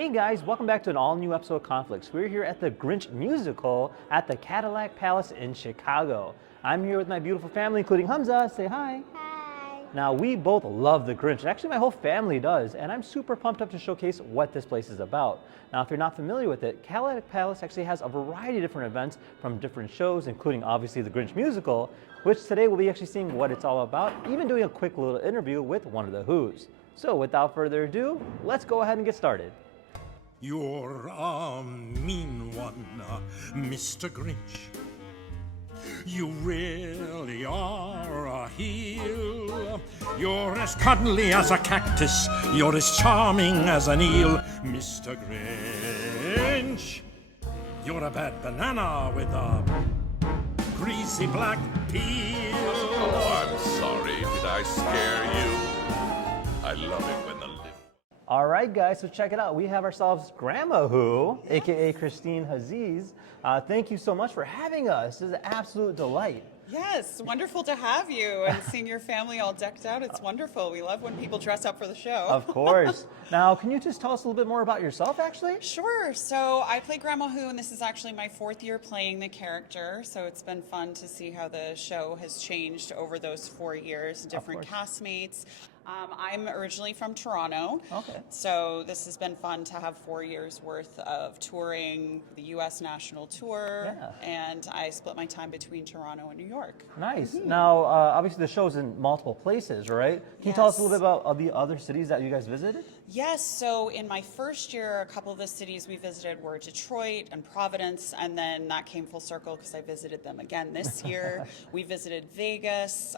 Hey guys, welcome back to an all-new episode of Conflicts. We're here at the Grinch musical at the Cadillac Palace in Chicago. I'm here with my beautiful family, including Hamza. Say hi. Hi. Now, we both love the Grinch. Actually, my whole family does, and I'm super pumped up to showcase what this place is about. Now, if you're not familiar with it, Cadillac Palace actually has a variety of different events from different shows, including obviously the Grinch musical, which today we'll be actually seeing what it's all about, even doing a quick little interview with one of the Who's. So without further ado, let's go ahead and get started. You're a mean one, Mr. Grinch. You really are a heel. You're as cuddly as a cactus. You're as charming as an eel, Mr. Grinch. You're a bad banana with a greasy black peel. Oh, I'm sorry. Did I scare you? I love it when the little... All right, guys, so check it out. We have ourselves Grandma Who, aka Christine Aziz. Thank you so much for having us. This is an absolute delight. Yes, wonderful to have you and seeing your family all decked out. It's wonderful. We love when people dress up for the show. Of course. Now, can you just tell us a little bit more about yourself, actually? Sure. So I play Grandma Who, and this is actually my 4th year playing the character. So it's been fun to see how the show has changed over those 4 years, different castmates. I'm originally from Toronto. Okay. So this has been fun to have 4 years worth of touring the U.S. national tour. Yeah. And I split my time between Toronto and New York. Nice. Now, obviously, the show's in multiple places, right? Can you tell us a little bit about the other cities that you guys visited? Yes, so in my first year, a couple of the cities we visited were Detroit and Providence, and then that came full circle because I visited them again this year. We visited Vegas.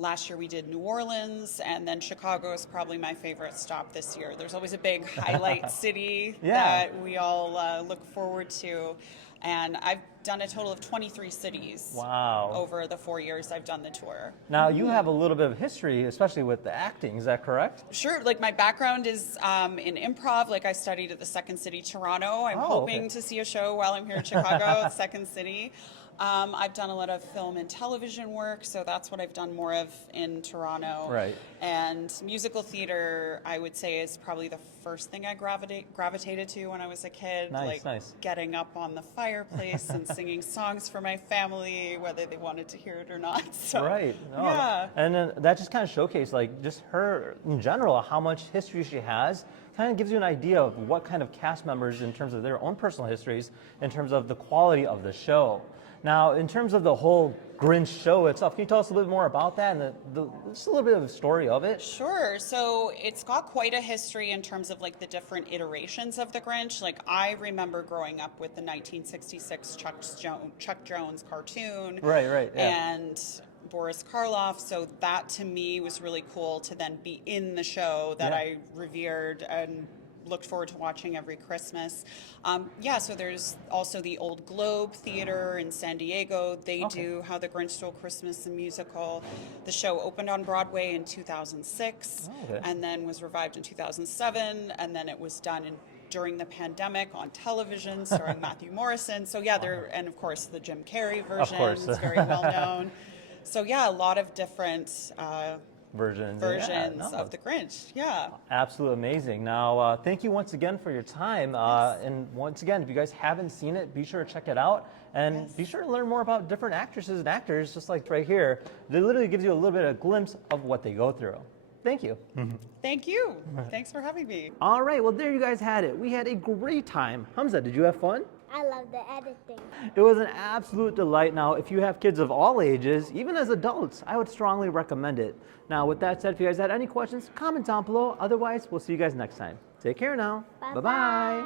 Last year we did New Orleans, and then Chicago is probably my favorite stop this year. There's always a big highlight city that we all look forward to. And I've done a total of 23 cities over the 4 years I've done the tour. Now, you have a little bit of history, especially with the acting, is that correct? Sure, like my background is in improv. Like I studied at the Second City Toronto. I'm hoping to see a show while I'm here in Chicago at Second City. I've done a lot of film and television work, so that's what I've done more of in Toronto. Right. And musical theater, I would say, is probably the first thing I gravitated to when I was a kid. Nice. Getting up on the fireplace and singing songs for my family, whether they wanted to hear it or not. So, right. No. Yeah. And then that just kind of showcased, like, just her in general, how much history she has. Kind of gives you an idea of what kind of cast members, in terms of their own personal histories, in terms of the quality of the show. Now, in terms of the whole Grinch show itself, can you tell us a little bit more about that and just a little bit of the story of it? Sure. So it's got quite a history in terms of like the different iterations of the Grinch. Like I remember growing up with the 1966 Chuck Jones cartoon. Right. Yeah. And Boris Karloff. So that to me was really cool to then be in the show that I revered and looked forward to watching every Christmas. So there's also the Old Globe Theater in San Diego. They do How the Grinch Stole Christmas, the musical. The show opened on Broadway in 2006 and then was revived in 2007, and then it was done during the pandemic on television starring Matthew Morrison. So and of course the Jim Carrey version is very well known. So a lot of different versions of the Grinch. Yeah. Absolutely amazing. Now, thank you once again for your time. And once again, if you guys haven't seen it, be sure to check it out. And be sure to learn more about different actresses and actors, just like right here. It literally gives you a little bit of a glimpse of what they go through. Thank you. Thank you. Thanks for having me. All right, well, there you guys had it. We had a great time. Hamza, did you have fun? I love the editing. It was an absolute delight. Now, if you have kids of all ages, even as adults, I would strongly recommend it. Now, with that said, if you guys had any questions, comment down below. Otherwise, we'll see you guys next time. Take care now. Bye-bye.